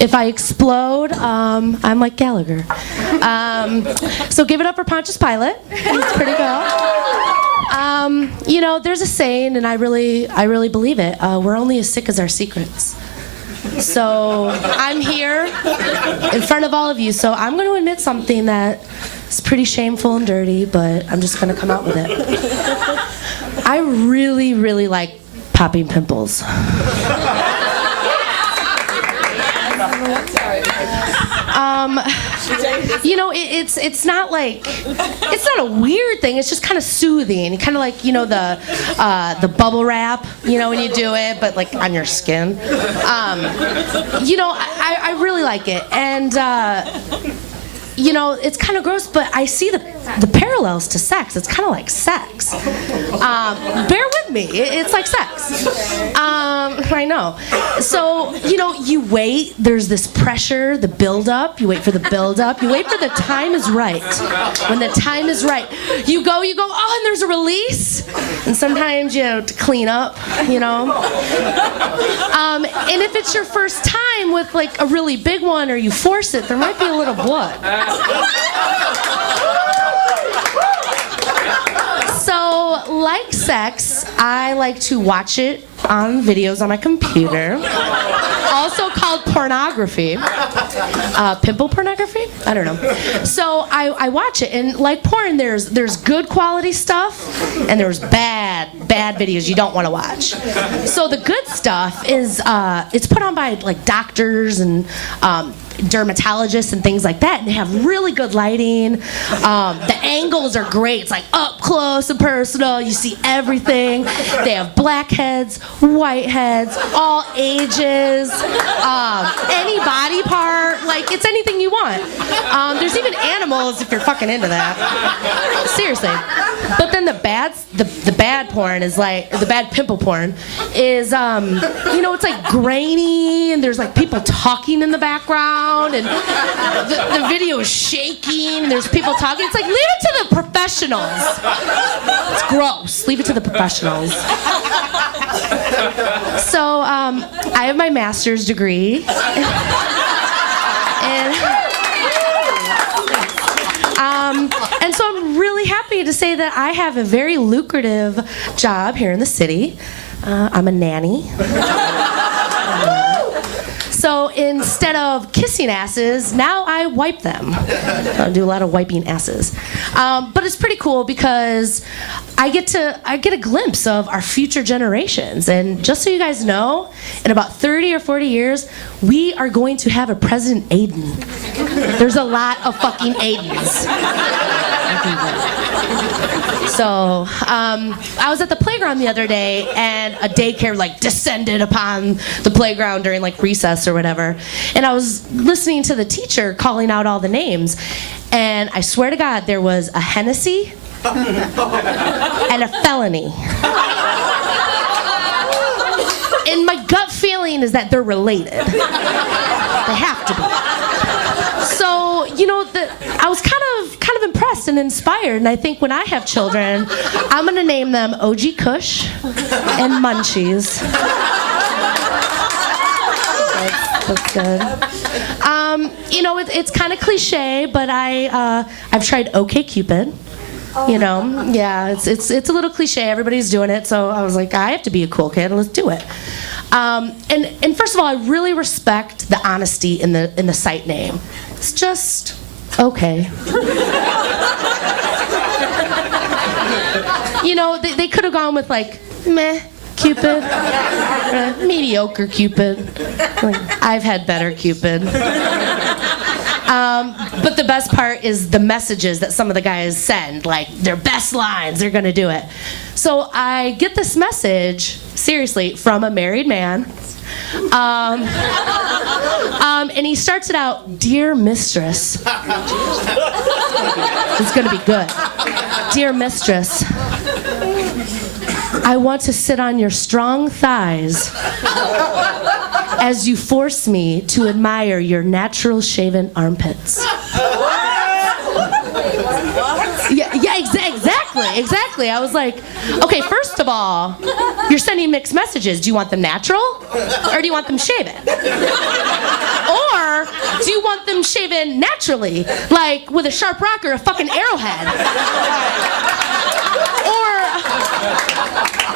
If I explode, I'm like Gallagher. So give it up for Pontius Pilate. He's pretty cool. You know, there's a saying, and I really believe it. We're only as sick as our secrets. So I'm here in front of all of you. So I'm going to admit something that is pretty shameful and dirty, but I'm just going to come out with it. I really like popping pimples. You know, it's not like, it's not a weird thing. It's just kind of soothing. Kind of like, you know, the bubble wrap, you know, when you do it, but like on your skin. You know, I really like it. And, you know, it's kind of gross, but I see the parallels to sex. It's kind of like sex. Bear with me. It's like sex. I know. So, you know, you wait. There's this pressure, the build-up. You wait for the build-up. You wait for the time is right. When the time is right, you go, oh, and there's a release. And sometimes you have to clean up, you know. And if it's your first time with, like, a really big one or you force it, there might be a little blood. So, like sex, I like to watch it on videos on my computer, also called pornography. Pimple pornography? I don't know. So I watch it, and like porn, there's good quality stuff, and there's bad videos you don't want to watch. So the good stuff is it's put on by like doctors and dermatologists and things like that, and they have really good lighting. The angles are great. It's like up close and personal. You see everything. They have black heads, white heads, all ages, any body part. Like, it's anything you want. There's even animals if you're fucking into that. Seriously. But then the bad porn is like, the bad pimple porn is, you know, it's like grainy, and there's like people talking in the background, and the video is shaking, and there's people talking. It's like, leave it to the professionals. It's gross. Leave it to the professionals. So, I have my master's degree. And so I'm really happy to say that I have a very lucrative job here in the city. I'm a nanny. So instead of kissing asses, now I wipe them. I do a lot of wiping asses. But it's pretty cool because I get a glimpse of our future generations. And just so you guys know, in about 30 or 40 years, we are going to have a President Aiden. There's a lot of fucking Aidens. So, I was at the playground the other day, and a daycare like descended upon the playground during like recess or whatever. And I was listening to the teacher calling out all the names, and I swear to God, there was a Hennessy and a felony. And my gut feeling is that they're related. They have to be. So, you know, I was kind of impressed and inspired, and I think when I have children, I'm gonna name them OG Kush and Munchies. That's good. You know, it's kind of cliche, but I've tried OK Cupid. You know, yeah, it's a little cliche. Everybody's doing it, so I was like, I have to be a cool kid. Let's do it. And first of all, I really respect the honesty in the site name. It's just okay. You know, they could have gone with like meh Cupid, mediocre Cupid. Like, I've had better Cupid. But the best part is the messages that some of the guys send, like their best lines, they're gonna do it. So I get this message, seriously, from a married man. And he starts it out, "Dear Mistress." It's gonna be good. "Dear Mistress, I want to sit on your strong thighs as you force me to admire your natural shaven armpits." Exactly. I was like, okay, first of all, you're sending mixed messages. Do you want them natural, or do you want them shaven? Or Or do you want them shaven naturally, like with a sharp rock or a fucking arrowhead?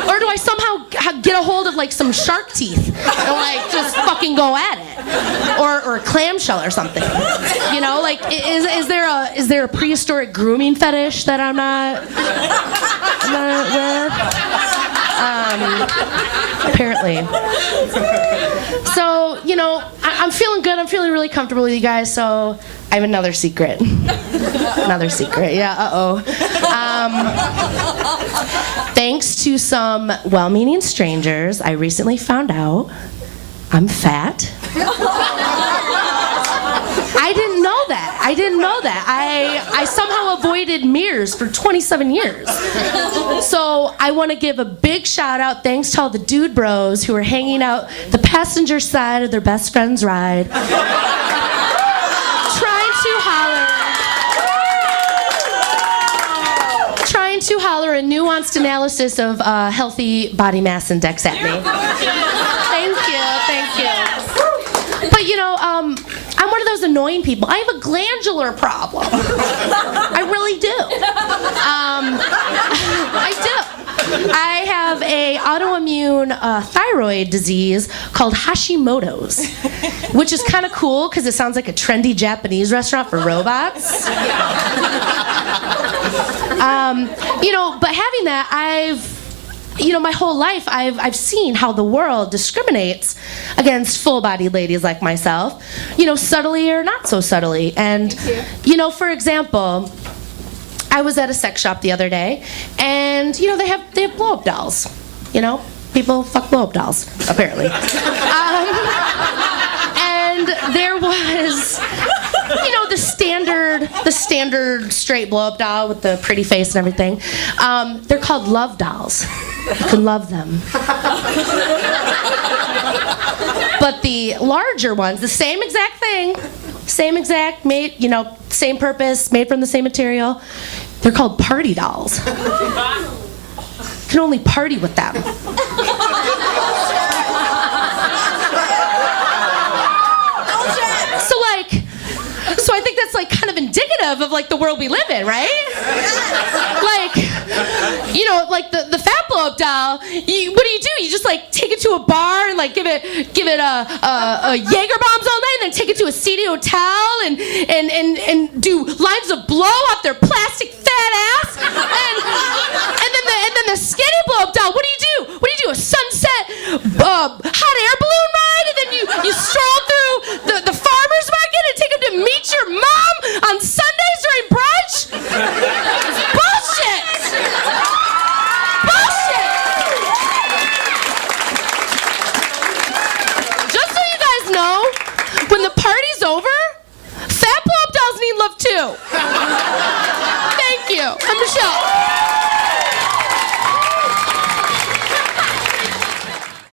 Or do I somehow get a hold of like some shark teeth and like just fucking go at it? Or a clamshell or something? You know, like is there a prehistoric grooming fetish that I'm not aware of? Apparently. So, you know, I'm feeling good. I'm feeling really comfortable with you guys. So I have another secret. Another secret. Yeah. Thanks to some well-meaning strangers, I recently found out I'm fat. I didn't know that. I somehow avoided mirrors for 27 years. So I want to give a big shout out, thanks to all the dude bros who are hanging out the passenger side of their best friend's ride, trying to holler a nuanced analysis of healthy body mass index at me. Thank you. But you know, I'm one of those annoying people. I have a glandular problem. I really do. I do. I have a autoimmune thyroid disease called Hashimoto's, which is kind of cool because it sounds like a trendy Japanese restaurant for robots. You know, but having that, my whole life I've seen how the world discriminates against full-bodied ladies like myself, you know, subtly or not so subtly. And, you know, for example, I was at a sex shop the other day, and, you know, they have blow-up dolls. You know, people fuck blow-up dolls, apparently. And there was, you know, the standard straight blow-up doll with the pretty face and everything. They're called love dolls. You can love them. But the larger ones, the same exact thing, same exact made, you know, same purpose, made from the same material. They're called party dolls. You can only party with them. So I think that's like kind of indicative of like the world we live in, right? Like, you know, like the fat blow-up doll. What do? You just like take it to a bar and like give it a Jaeger bombs all night, and then take it to a seedy hotel and do lines of blow up their plastic fat ass, and then the skinny blow-up doll. What do? A sunset hot air balloon ride, and then you stroll through the farmer's market and take them to meet your mom on Sundays during brunch? Bullshit! Just so you guys know, when the party's over, fat blow-up dolls need love too. Thank you. I'm Michele.